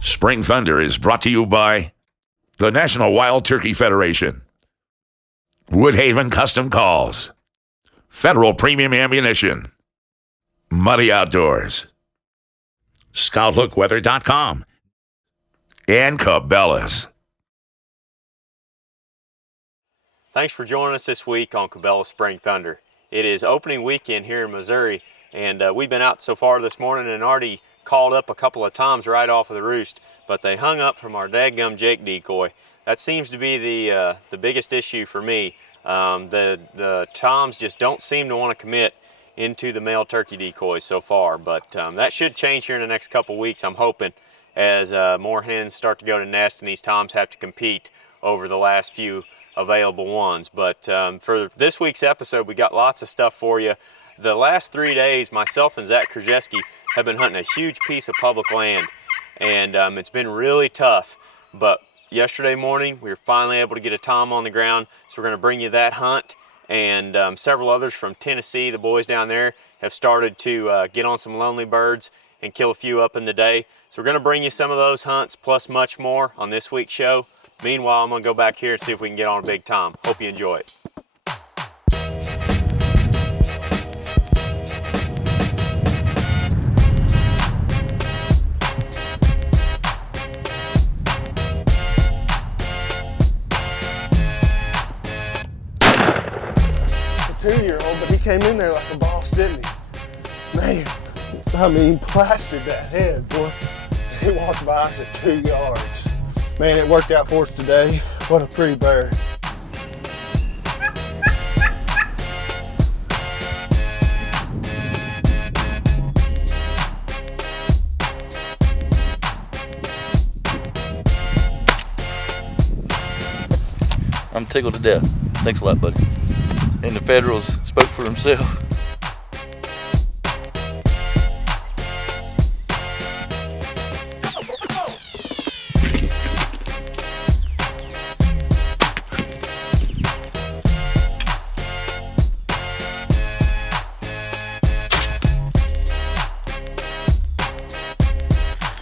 Spring Thunder is brought to you by the National Wild Turkey Federation, Woodhaven Custom Calls, Federal Premium Ammunition, Muddy Outdoors, ScoutLookWeather.com, and Cabela's. Thanks for joining us this week on Cabela Spring Thunder. It is opening weekend here in Missouri, and we've been out so far this morning and already called up a couple of toms right off of the roost, but they hung up from our dadgum Jake decoy. That seems to be the biggest issue for me. The toms just don't seem to want to commit into the male turkey decoys so far, but that should change here in the next couple weeks, I'm hoping, as more hens start to go to nest and these toms have to compete over the last few available ones. But for this week's episode, we got lots of stuff for you. The last 3 days, myself and Zach Krzyzewski have been hunting a huge piece of public land, and it's been really tough. But yesterday morning, we were finally able to get a tom on the ground, so we're going to bring you that hunt. And several others from Tennessee, the boys down there, have started to get on some lonely birds and kill a few up in the day. So we're going to bring you some of those hunts, plus much more on this week's show. Meanwhile, I'm going to go back here and see if we can get on a big tom. Hope you enjoy it. A 2-year-old, but he came in there like a boss, didn't he? Man, I mean, plastered that head, boy. He walked by us at 2 yards. Man, it worked out for us today. What a pretty bird. I'm tickled to death. Thanks a lot, buddy. And the Federals spoke for himself.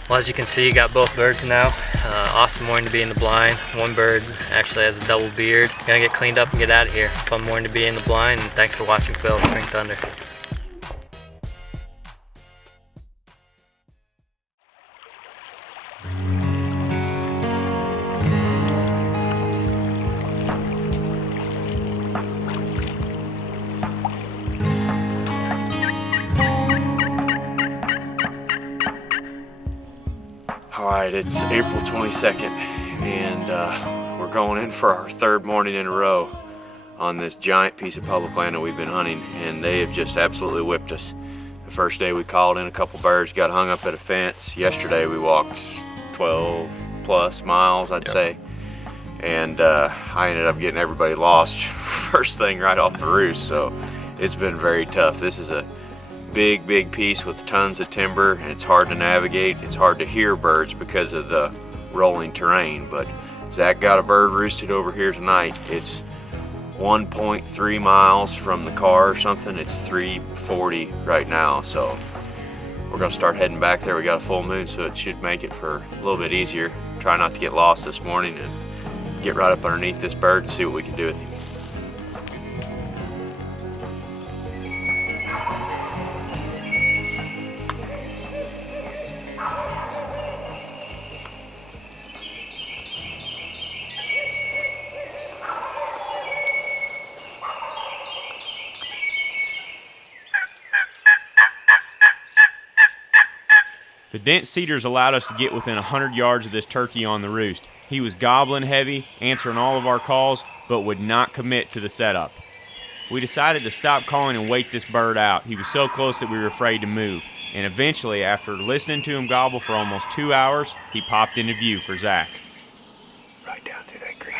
Well, as you can see, you got both birds now. Awesome morning to be in the blind. One bird actually has a double beard. Gonna get cleaned up and get out of here. Fun morning to be in the blind, and thanks for watching Cabela Spring Thunder. All right, it's April 22nd, and we're going in for our third morning in a row on this giant piece of public land that we've been hunting, and they have just absolutely whipped us. The first day we called in a couple birds, got hung up at a fence. Yesterday we walked 12 plus miles, I'd say, and I ended up getting everybody lost first thing right off the roost, so it's been very tough. This is a big piece with tons of timber, and it's hard to navigate. It's hard to hear birds because of the rolling terrain, but Zach got a bird roosted over here tonight. It's 1.3 miles from the car or something. It's 3:40 right now, so we're gonna start heading back there. We got a full moon, so it should make it for a little bit easier. Try not to get lost this morning and get right up underneath this bird and see what we can do with him. The dense cedars allowed us to get within 100 yards of this turkey on the roost. He was gobbling heavy, answering all of our calls, but would not commit to the setup. We decided to stop calling and wait this bird out. He was so close that we were afraid to move. And eventually, after listening to him gobble for almost 2 hours, he popped into view for Zach. Right down through that green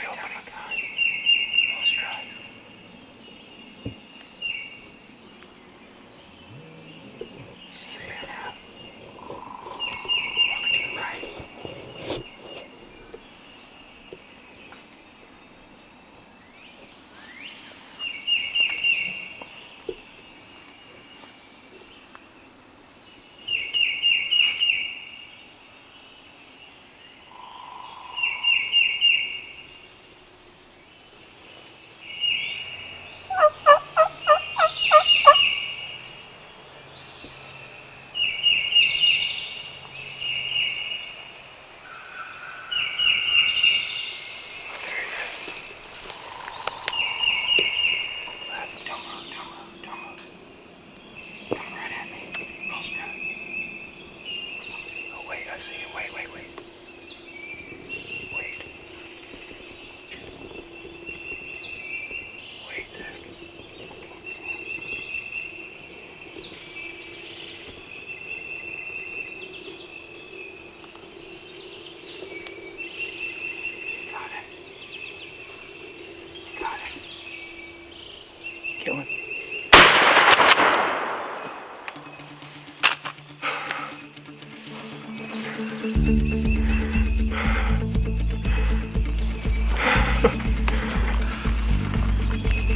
killing.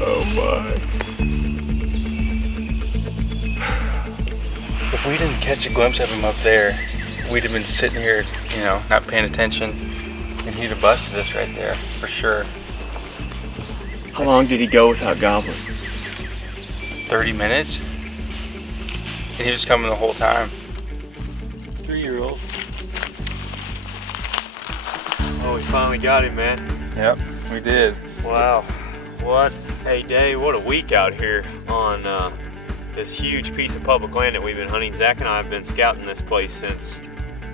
Oh my. If we didn't catch a glimpse of him up there, we'd have been sitting here, you know, not paying attention, and he'd have busted us right there, for sure. How long did he go without gobbling? 30 minutes? And he was coming the whole time. 3-year-old. Oh, we finally got him, man. Yep, we did. Wow, what a day, what a week out here on this huge piece of public land that we've been hunting. Zach and I have been scouting this place since,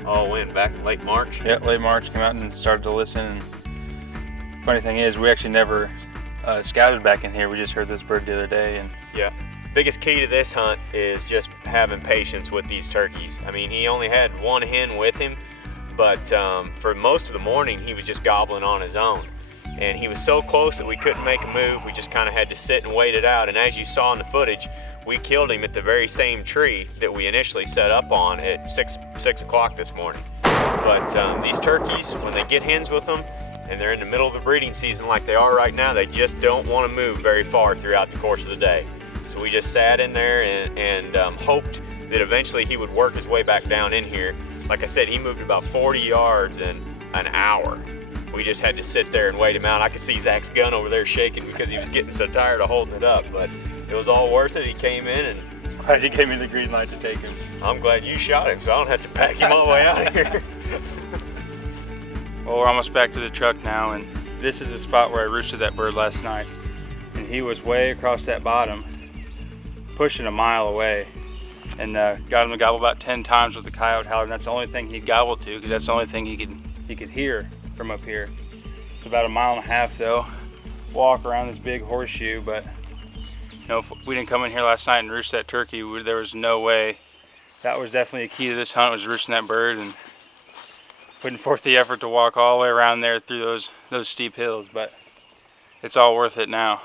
back in late March? Yeah, late March, came out and started to listen. And funny thing is, we actually never scouted back in here. We just heard this bird the other day. And yeah, biggest key to this hunt is just having patience with these turkeys. I mean, he only had one hen with him, but for most of the morning, he was just gobbling on his own. And he was so close that we couldn't make a move. We just kind of had to sit and wait it out. And as you saw in the footage, we killed him at the very same tree that we initially set up on at 6 o'clock this morning. But these turkeys, when they get hens with them, and they're in the middle of the breeding season like they are right now, they just don't want to move very far throughout the course of the day. So we just sat in there and hoped that eventually he would work his way back down in here. Like I said, he moved about 40 yards in an hour. We just had to sit there and wait him out. I could see Zach's gun over there shaking because he was getting so tired of holding it up, but it was all worth it. He came in, and glad you gave me the green light to take him. I'm glad you shot him so I don't have to pack him all the way out of here. Well, we're almost back to the truck now, and this is the spot where I roosted that bird last night. And he was way across that bottom, pushing a mile away, and got him to gobble about 10 times with the coyote howler. And that's the only thing he'd gobble to, because that's the only thing he could hear from up here. It's about 1.5 miles though. Walk around this big horseshoe, but you know, if we didn't come in here last night and roost that turkey, there was no way. That was definitely a key to this hunt, was roosting that bird and putting forth the effort to walk all the way around there through those steep hills, but it's all worth it now.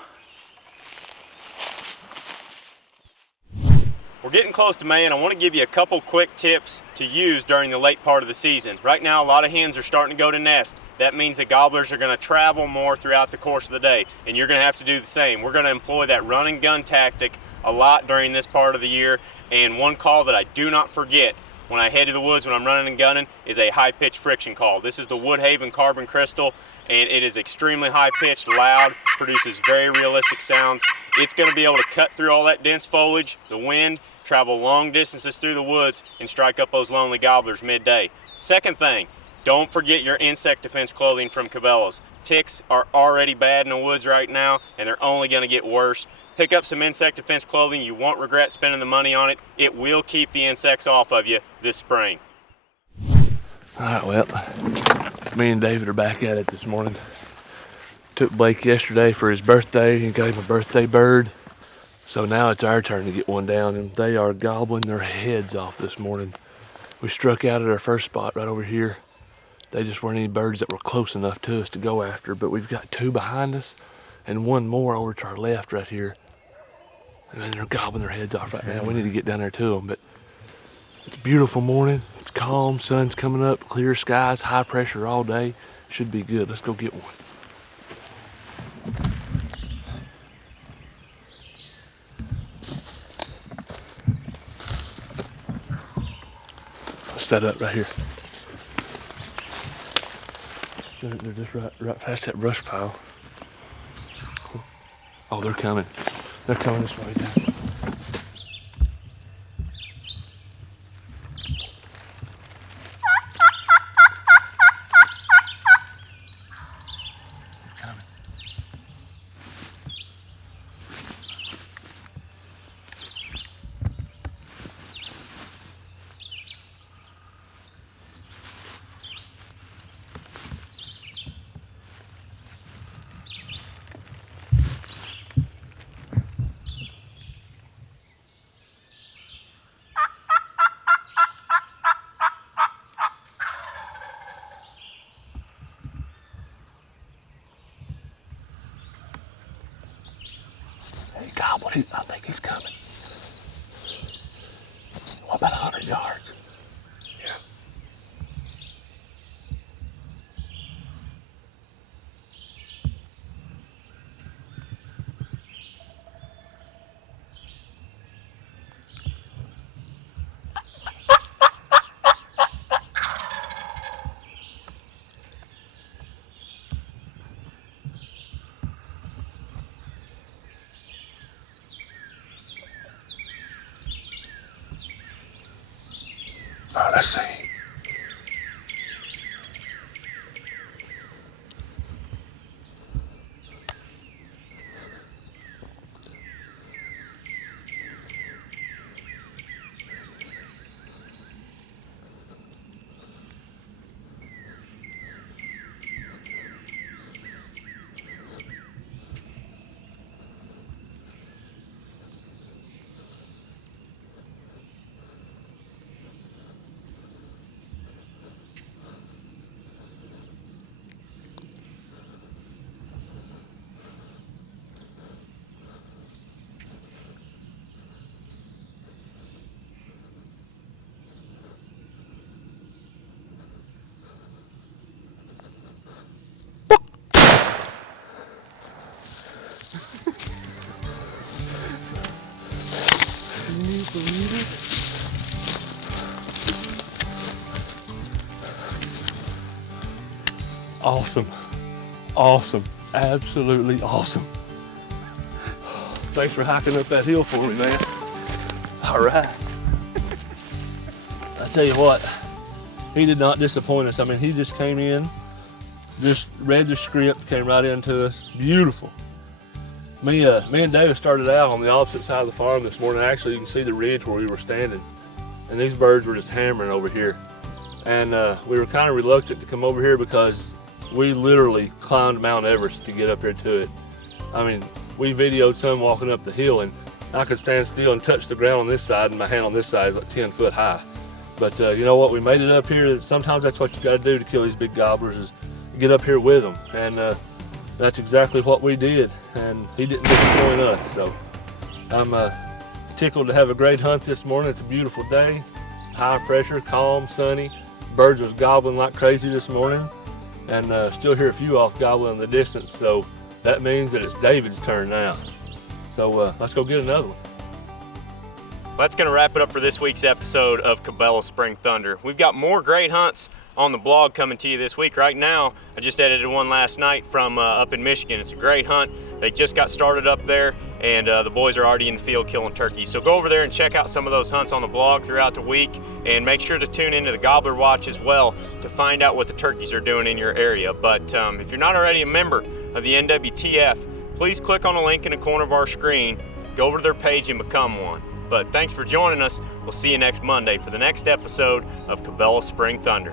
We're getting close to May, and I want to give you a couple quick tips to use during the late part of the season. Right now, a lot of hens are starting to go to nest. That means that gobblers are going to travel more throughout the course of the day, and you're going to have to do the same. We're going to employ that run and gun tactic a lot during this part of the year, and one call that I do not forget when I head to the woods when I'm running and gunning is a high-pitched friction call. This is the Woodhaven Carbon Crystal, and it is extremely high-pitched, loud, produces very realistic sounds. It's going to be able to cut through all that dense foliage, the wind, travel long distances through the woods, and strike up those lonely gobblers midday. Second thing, don't forget your insect defense clothing from Cabela's. Ticks are already bad in the woods right now, and they're only going to get worse. Pick up some insect defense clothing. You won't regret spending the money on it. It will keep the insects off of you this spring. All right, well, me and David are back at it this morning. Took Blake yesterday for his birthday and got him a birthday bird. So now it's our turn to get one down, and they are gobbling their heads off this morning. We struck out at our first spot right over here. They just weren't any birds that were close enough to us to go after, but we've got 2 behind us and 1 more over to our left right here. And they're gobbling their heads off right now. We need to get down there to them, but it's a beautiful morning. It's calm, sun's coming up, clear skies, high pressure all day. Should be good. Let's go get one. Set up right here. They're just right past that brush pile. Oh, they're coming. They're coming this way now. gobbled. I think he's coming. What about 100 yards? Yeah. All right, let's see. Awesome. Awesome. Absolutely awesome. Thanks for hiking up that hill for me, man. All right. I tell you what, he did not disappoint us. I mean, he just came in, just read the script, came right into us. Beautiful. Me and David started out on the opposite side of the farm this morning. Actually, you can see the ridge where we were standing. And these birds were just hammering over here. And we were kind of reluctant to come over here because we literally climbed Mount Everest to get up here to it. I mean, we videoed some walking up the hill, and I could stand still and touch the ground on this side, and my hand on this side is like 10 foot high. But you know what, we made it up here. Sometimes that's what you gotta do to kill these big gobblers, is get up here with them. And that's exactly what we did, and he didn't disappoint us. So I'm tickled to have a great hunt this morning. It's a beautiful day, high pressure, calm, sunny. Birds was gobbling like crazy this morning, and still hear a few off gobbling in the distance. So that means that it's David's turn now. So let's go get another one. That's going to wrap it up for this week's episode of Cabela Spring Thunder. We've got more great hunts on the blog coming to you this week. Right now, I just edited one last night from up in Michigan. It's a great hunt. They just got started up there, and the boys are already in the field killing turkeys. So go over there and check out some of those hunts on the blog throughout the week, and make sure to tune into the Gobbler Watch as well to find out what the turkeys are doing in your area. But if you're not already a member of the NWTF, please click on the link in the corner of our screen, go over to their page and become one. But thanks for joining us. We'll see you next Monday for the next episode of Cabela Spring Thunder.